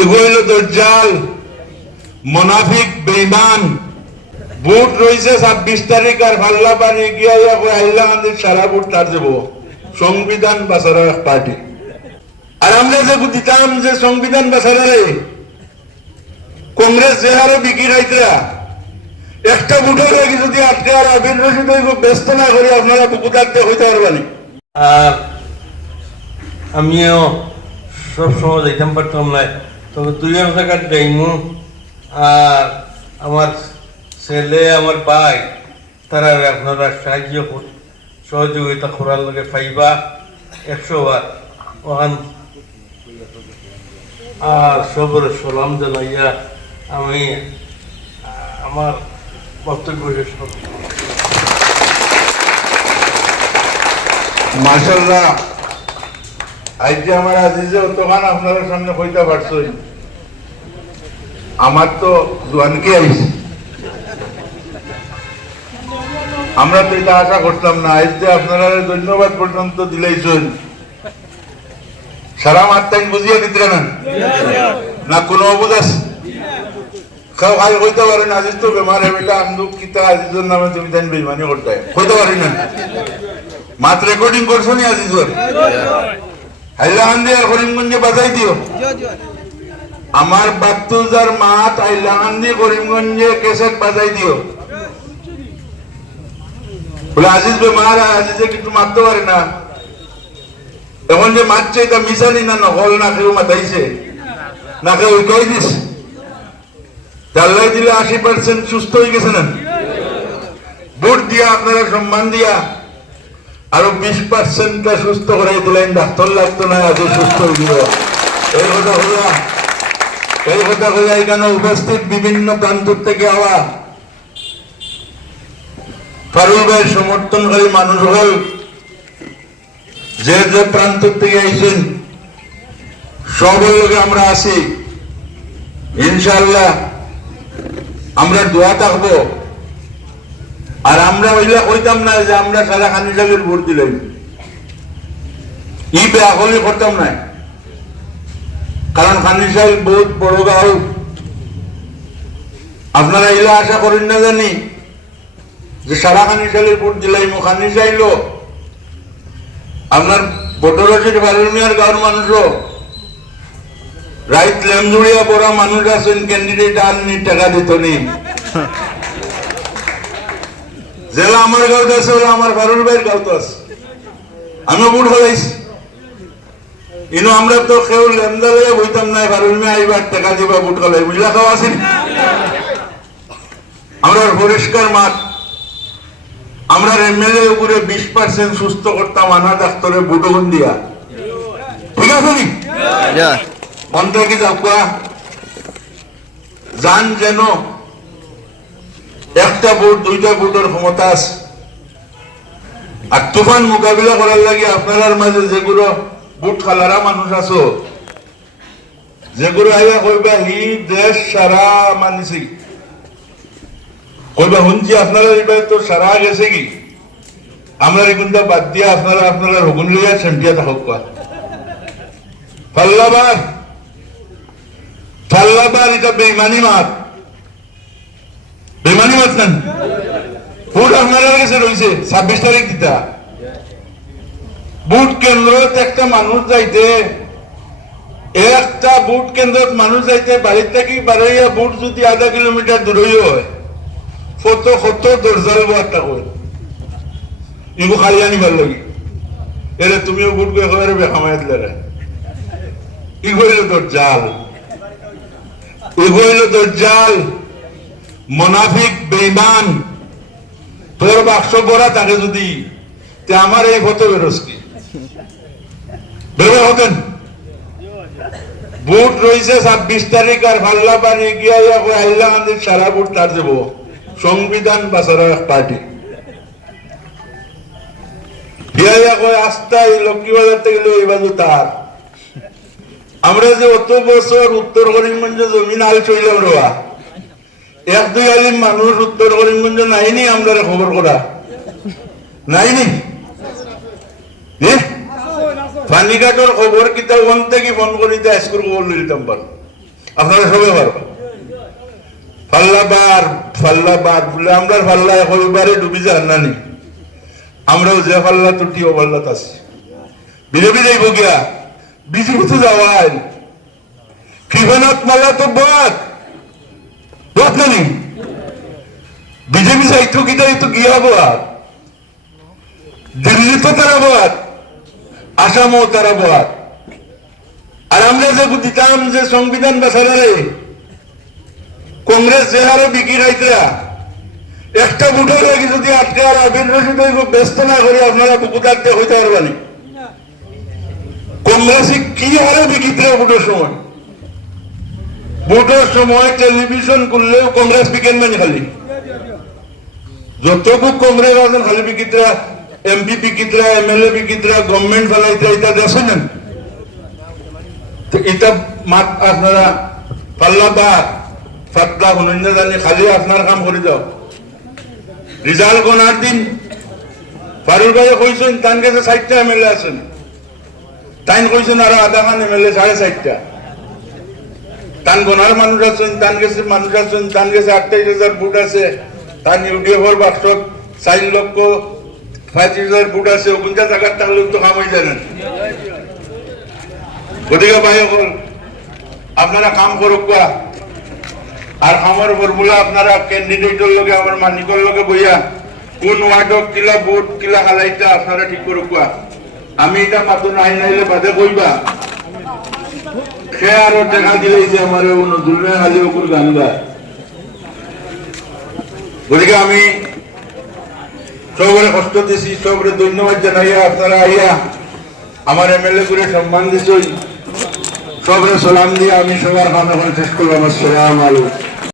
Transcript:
এগুলো দজ্জাল, মুনাফিক, বেঈমান। ভোট রয়েছে 26 তারিখ, আর ফাল্লা পানি গিয়া আল্লাহ গান্ধীর সারা ভোট তার দেব সংবিধান বাঁচার এক পার্টি। আর আমরা যে দিতাম যে সংবিধান বাঁচারে কংগ্রেস যে হারে বিক্রি খাইতরা, একটা ভোটের লাগে যদি আটকে আর আবির রশিদ ব্যস্ত না করে আপনারা বুকুদারতে হইতে পারবেন। আর আমিও সবসময় যেতাম পারতাম না, তবে দুই জায়গার যাইমু। আর আমার ছেলে, আমার ভাই, তারা আপনারা সাহায্য সহযোগিতা করার লগে পাইবা 100 বার ওখান। আর সবরে সালাম জানাইয়া আমি আমার বক্তব্য শেষ করব। মাশাআল্লাহ, আজ যে আমার আজিজে অতখান আপনারা সামনে কইতে পারছই, আমার তো জোয়ানকে আইছে। আমরা তো এটা আশা করতাম না। আজ যে আপনারা ধন্যবাদ পর্যন্ত দিলেইছেন, সারা মাত্রাইন বুঝিয়ে দিতে না কোনো অবুধ আছে? খাও খাই কইতে পারেন আজিজ তো বেমার বেটা আন্দুক কিতা আজিজের নামে তুমি দেন বেইমানি করতে কইতে পারি না। মাত রেকর্ডিং করছো নি আজিজের? হাইলাকান্দি আর করিমগঞ্জে বাজাই দিও। আমার 72,000 মাত হাইলাকান্দি করিমগঞ্জে ক্যাসেট বাজাই দিও। বলে আজিজ বেমার, আজিজে কিন্তু মারতে পারে না। এখন যে মারছে এটা মিশানি না, নকল না, কেউ মাতাইছে না, কেউ কই দিস চাল্লাই দিলে 80% সুস্থ হয়ে গেছে না। ভোট দিয়া আপনারা সম্মান দিয়া আরো 20% সুস্থ করাই দিলেন। ডাক্তার লাগতো না, আজ সুস্থ হয়ে দিল। এই কথা হইয়া এখানে উপস্থিত বিভিন্ন প্রান্ত থেকে আওয়া ফারুক ভাইয়ের সমর্থনকারী মানুষ হল যে যে প্রান্ত থেকে আইছেন, সবার লোকে আমরা আছি। ইনশাআল্লাহ আমরা দোয়া থাকবো। আর আমরা ওইলা কইতাম না যে আমরা সারা খানিসাগের ভোট দিলাম, ই বেআকলি করতাম না। কারণ খানিসাগ বহুত বড় গাঁও। আপনারা এলা আশা করেন না জানি যে সারা খানিসাগের ভোট দিলাম। খানিসা আইলো আপনার বটরসির বারুমিয়ার গাঁওর মানুষও, রাইত লেমজুড়িয়া পড়া মানুষ আছেন, ক্যান্ডিডেট আননি, টাকা দিত নি। জেলা আমার গাঁওতে আছে, ওরা আমার ফারুল ভাইয়ের গাঁওতে আছে। আমিও ভোট হলাইছি। ইনো আমরা তো কেউ লেমদা লইয়া বইতাম না, ফারুল মেয়ে আইবার টাকা দিবা ভোট হলাই, বুঝলা খাওয়া আছে। আমরা পরিষ্কার মাঠ। আমরা এমএলএ উপরে 20% সুস্থ করতাম আনা ডাক্তারে ভোটগুন দিয়া। ঠিক আছে নি? মন্ত্র কি যাওয়া জান যেন একটা ভোট, দুইটা ভোটের ক্ষমতা আছে। আর তুফান মোকাবিলা করার লাগে আপনার মাঝে যেগুলো ভোট খালারা মানুষ আছো, যেগুলো আইয়া কইবা হি দেশ সারা মানিছি, কইবা শুনছি আপনারা এবার তো সারা গেছে কি, আমরা এগুনটা বাদ দিয়া আপনারা রগুন লইয়া চ্যাম্পিয়ন হোক। পাল্লাবার এটা বেইমানি মাত, বেইমানি মাত নেন। ভোট আপনারা কাছে রয়েছে 26 তারিখ দিতা। ভোট কেন্দ্রত একটা মানুষ যাইতে, একটা ভোট কেন্দ্রত মানুষ যাইতে বাড়ির থেকে বাড়াইয়া ভোট যদি আধা কিলোমিটার দূরই হয়, কত দরজাল একটা কই ইগো খাইয়া নিবার লাগি। এরে তুমিও ভোট করে খবরে বেখামায় দিলে। ইগোইল দজ্জাল, মুনাফিক, বেঈমান। তোর বাক্স ভরা থাকে যদি, তে আমার এই হতো বেরোস কি বেরো হতেন। ভোট রয়েছে 26 তারিখ, আর ফাল্লা পানি গিয়া আল্লাহ গান্ধীর সারা ভোট তার দেব সংবিধান বাঁচার এক পার্টি। আস্থায় লক্ষ্মীবাজার থেকে ওই বাজু তার। আমরা যে অত বছর উত্তর করিমগঞ্জে জমিন আল চইলাম রোয়া, 1-2 আলিম মানুষ উত্তর করিমগঞ্জ নাইনি, আমরা খবর করা নাইনি। পানিঘাটর খবর কিতা ওখান থেকে ফোন করিতে আজকুর খবর লইতাম পার। আপনারা সবে পারবা ফাল্লাবার বলে আমরা ফাল্লা একবারে ডুবি যান নানি আমরাও যে ফাল্লা তুটি ও ফাল্লাত আছি বিজেপি যাইব গিয়া বিজেপি তো যাওয়াই কৃপনাথ মাল্লা তো বাদ নানি বিজেপি যাইতো গিয়ে তো গিয়া বাদ দিল্লি তো তারা বাদ আসামও তারা বাদ আর আমরা যে দিতাম যে সংবিধান বাসারে কংগ্রেস যে হারে বিক্রি রাইতরা একটা ভোটের লাগে যদি আটকে আর আবির রশিদ ব্যস্ত না করে আপনারা বুকুদারতে হইতে পারবেন কংগ্রেসে কি হারে বিক্রিতে ভোটের সময় টেলিভিশন করলেও কংগ্রেস বিকেন মানে খালি যতটুকু কংগ্রেস আছেন খালি বিকিতরা এমপি বিকিতরা এমএলএ বিকিতরা গভর্নমেন্ট ফেলাইতরা এটা দেখেন তো এটা মাত আপনারা পাল্লাবার ফাতলা অনন্য জানি খালি আপনার কাম করে যাও রিজাল্ট গনার দিন ফারুক ভাই কইছেন তান কাছে 60টা এমএলএ আছেন তাইন কইছেন আরো আধা খান এমএলএ 60.5টা তান গনার মানুষ আছেন তান কাছে মানুষ আছেন তান কাছে 28,000 ভোট আছে তান ইউডিএফর বাক্স 4,35,000 ভোট আছে 49 জায়গার থাকলে তো কাম হয়ে যায় না গতিকে ভাই আপনারা কাম করুক আর আমার বরবুলা আপনারা ক্যান্ডিডেটের লগে আমার মানিকর লগে বইয়া কোন ওয়ার্ডক কিলা ভোট কিলা হালাইতা আপনারা ঠিক করুক আমি এটা মাত্র নাই নাইলে বাদে কইবা সে আরো টাকা দিলে যে আমার নজরুলের হালি ওকুর গান গায় গতিকে আমি সবরে কষ্ট দিছি সবরে ধন্যবাদ জানাইয়া আপনারা আইয়া আমার এমএলএ করে সম্মান দিছই সবরে সালাম দিয়ে আমি সবার কামে শেষ করলাম। আসসালামু আলাইকুম।